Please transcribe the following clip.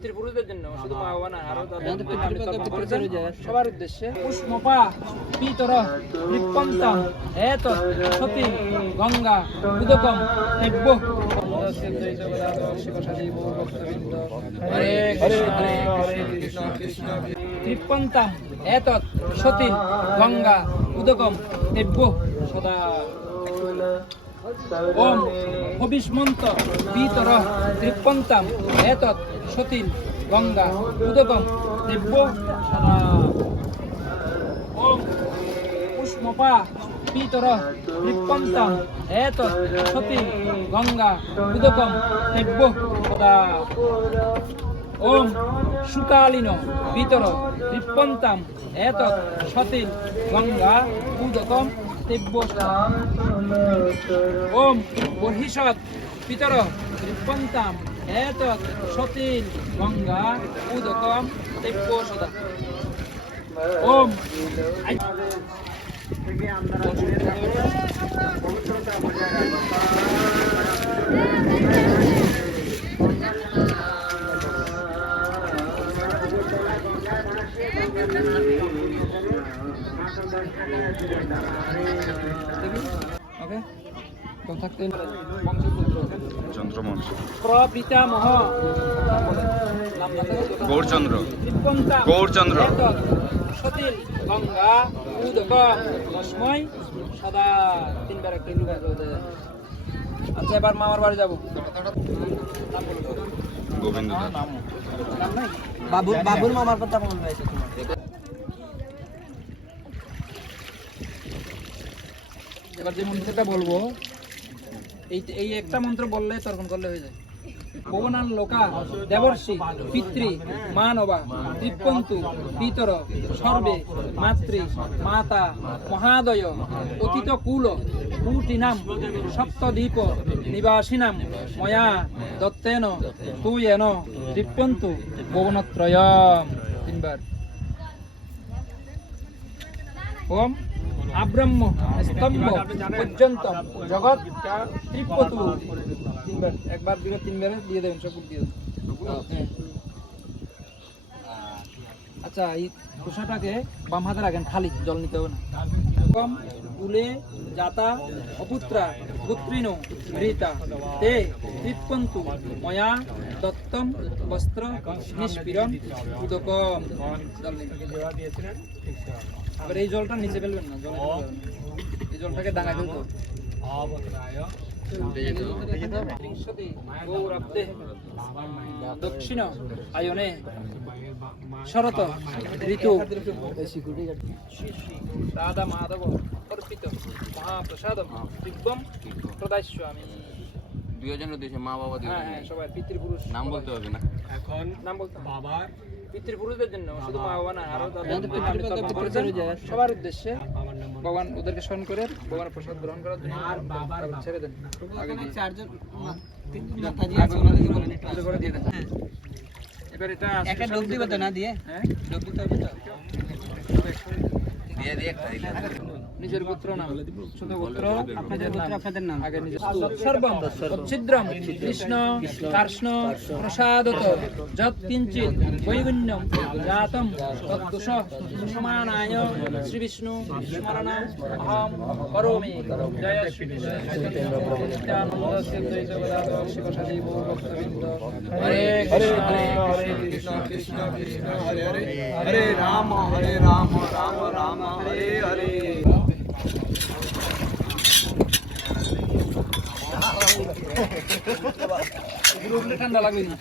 পিতৃপুরুষদের জন্য শুধু মা বাবা না আরও। সবার উদ্দেশ্যে পুষ্পপা পিতর নিপন্তাম এত সতী গঙ্গা উদকম দেব্য। হরে কৃষ্ণ হরে কৃষ্ণ কৃষ্ণ। ত্রিপন্তাম এতৎ সতী গঙ্গা উদকম দেব্য। সদা। ওম হবিষ্মন্ত পিতর ত্রিপন্তাম এতৎ সতীন, গঙ্গা উদকম দিব্য পুষ্মপা পিতর ত্রিপন্তাম এতৎ সতীন, গঙ্গা উদকম দিব্য সদা। ওম, সুকালীন, পিতর ত্রিপন্তাম এতৎ সতীন, গঙ্গা উদকম দিব্য ওম, বহিষৎ, পিতর ত্রিপন্তাম এতৎ সতীন গঙ্গা উদকম দিব্য সদা। ওম। ওকে তো থাকতে বংশপুত্র চন্দ্রমঞ্চ প্রপিতামহ। গৌরচন্দ্র। গৌরচন্দ্র। সতীন। গঙ্গা। উদক। তস্মৈ সদা। তিনবার একটা আচ্ছা এবার মামার বাড়ি যাব। গোবিন্দ বাবুর বাবুর মামার কথা বলবে এবার যে মন্ত্রটা বলব এই এই একটা মন্ত্র বললে তর্পণ করলে হয়ে যায়। ভুবনান লোকা দেবর্ষি পিতৃ মানবা ত্রিপন্তু পিতর সর্বে মাতৃ মাতা মহাদয় অতীত কুল কুটিনাম সপ্তদ্বীপ নিবাসিনাম ময়া দত্তেন তুয়েন ত্রিপন্তু ভুবনত্রয়ম। তিনবার। ওম। আব্রহ্ম স্তম্ভ পর্যন্ত জগৎ ত্রিপতু তিনবার, একবার দিলে তিনবার দিয়ে দেবেন, সব দিয়ে হ্যাঁ। আচ্ছা এই খোসাটাকে বাম হাতে রাখেন, খালি, জল নিতে হবে না। কম, তুলে জাতা অপুত্রা পুত্রিণ মৃতা তে ত্রিপন্তু ময়া দত্তম বস্ত্র নিষ্পীড়ন উদকম। এবার এই জলটা নিচে ফেলবেন না জল এই জলটাকে ডাঙায় ফেলতে দক্ষিণ আয়নে শরত ঋতু। রাধা মাধব অর্পিত মহাপ্রসাদ দিব্যম প্রদাস্বামী। দুজনের উদ্দেশ্যে মা বাবা হ্যাঁ হ্যাঁ সবাই পিতৃপুরুষ নাম বলতে হবে না। এখন নাম বলতে বাবার পিতৃপুরুষদের জন্য শুধু মা বাবা না আরও আমি। সবার উদ্দেশ্যে ভগবান ওদেরকে স্মরণ করে ভগবানের প্রসাদ গ্রহণ করার জন্য আর বাবার ছেড়ে দেন। আগে চারজন তিনজন মাতাজি আছে ওনাদেরকে বলেন একটু করে দিয়ে দেন। এবার এটা একটা ডোব দিবে তো না দিয়ে? হ্যাঁ? ডুব দিতে হবে তো? নিজের পুত্র নাম। শুধু পুত্র আপনাদের পুত্র আপনাদের নাম। আগে নিজের সর্বম ছিদ্রম কৃষ্ণ কৃষ্ণ প্রসাদত যৎ কিঞ্চিত বৈগুণ্যম জাতম তদ্দোষ সমানায় শ্রী বিষ্ণু স্মরণ অহম করোমি জয় শ্রী হরে কৃষ্ণ হরে কৃষ্ণ কৃষ্ণ কৃষ্ণ হরে হরে হরে রাম হরে রাম রাম রাম হরে হরে ঠান্ডা লাগবে না